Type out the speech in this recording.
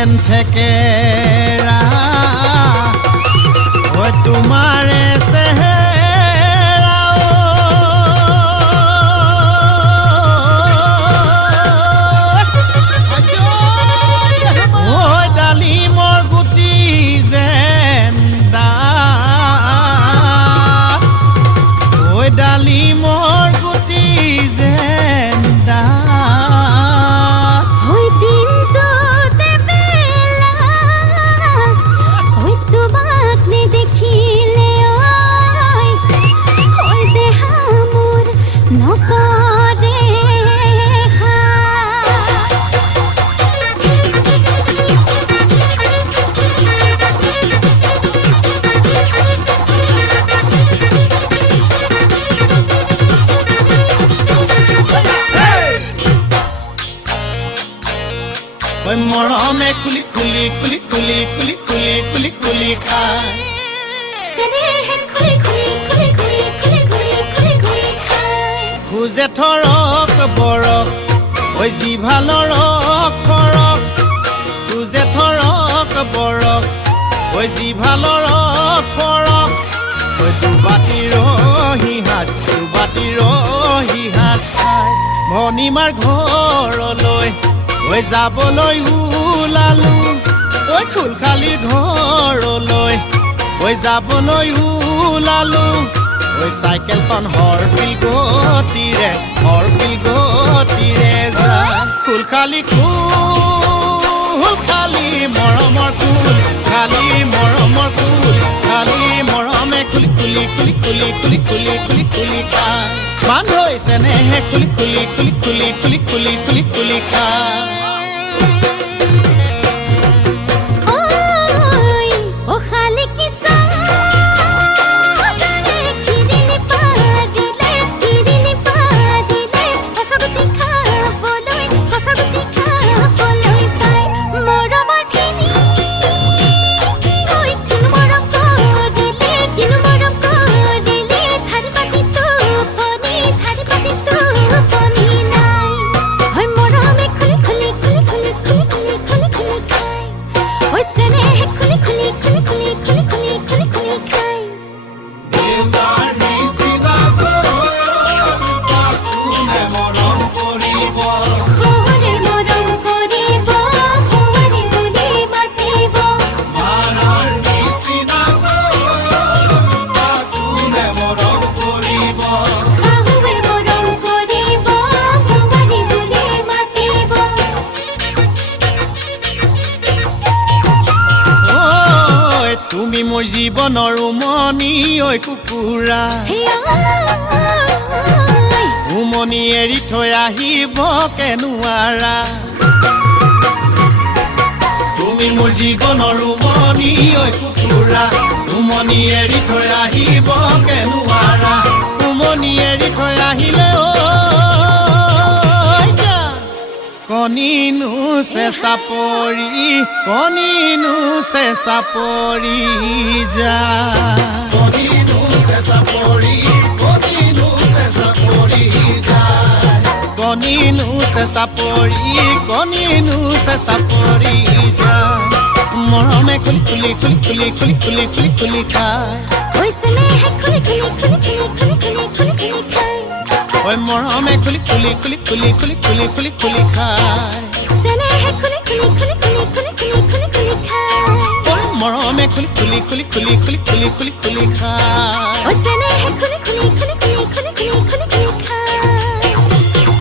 যেন থেকেৰা ঐ তোমাৰে চেহেৰা ঐ ডালিমৰ গুটি যেন ডাঠ ঐ ডালিমৰ গুটি যেন ডাঠ ওই দিনটো দেবেলা ওই তোমাক নেদেখিলে ওই দেহা মোৰ নকৰে ঐ মৰমে খুলি খুলি খুলি খুলি খুলি খুলি খুলি খুলি খায় চেনেহে খুলি খুলি খুলি খুলি খুলি খুলি খুলি খুলি খায় খোজে থৰক বৰক ঐ জিভালৰ খৰক খোজে থৰক বৰক ঐ জিভালৰ খৰক ঐ দুবাটিৰ সিহাজ খায় ভনীমাৰ ঘৰলৈ ঐ যাবলৈ ওলালো ঐ খুলখালিৰ ঘৰলৈ ঐ যাবলৈ ওলালো ঐ চাইকেলখন হৰপিল গতিৰে যায় খুলখালি খালি মৰমৰ কুল খালি মৰমৰ কুল খালি মৰমে খুলি খুলি খুলি খুলি খুলি খুলি খুলি খুলি খায় মান হৈছে নেহে খুলি খুলি খুলি খুলি খুলি খুলি খুলি খুলি খায় ও খালি কিসা কিরিনি পাদিলে কসরতি খাবলৈ পাই মৰমৰ খিনি ওই কিনো মৰম কৰিলে থাৰি পাতি টোপনি নাই হয় মৰমে খুলি খুলি খুলি খুলি খুলি খুলি খুলি খুলি খাই ওই চেনেহে খুলি খুলি খুলি খুলি খুলি খুলি খুলি খুলি খাই খোৱাৰে মৰম কৰিব খোৱাৰে বুলি মাতিব শাহুৱে মৰম কৰিব খোৱাৰে বুলি মাতিব ঐ তুমি মোৰ জীৱনৰ উমনি ঐ কুকুৰা উমনি এৰি থৈ আহিব কেনুৱাৰা তুমি মোৰ জীৱনৰ উমনি ঐ কুকুৰা উমনি এৰি থৈ আহিব কেনুৱাৰা উমনি এৰি থৈ আহিলে ঐ জান কণিনো চেঁচা পৰি যায় কণিনো চেঁচা পৰি যায় মৰমে খুলি খুলি খুলি খুলি খুলি খুলি খুলি খুলি খায় ওই চেনেহে খুলি খুলি খুলি খুলি খুলি খুলি খুলি খুলি খাই ঐ মৰমে খুলি খুলি খুলি খুলি খুলি খুলি খুলি খুলি খায় চেনেহে খুলি খুলি খুলি খুলি খুলি খুলি খুলি খুলি খাই ঐ মৰমে খুলি খুলি খুলি খুলি খুলি খুলি খুলি খুলি খায় ওই চেনেহে খুলি খুলি খুলি খুলি খুলি খুলি খুলি খুলি খাই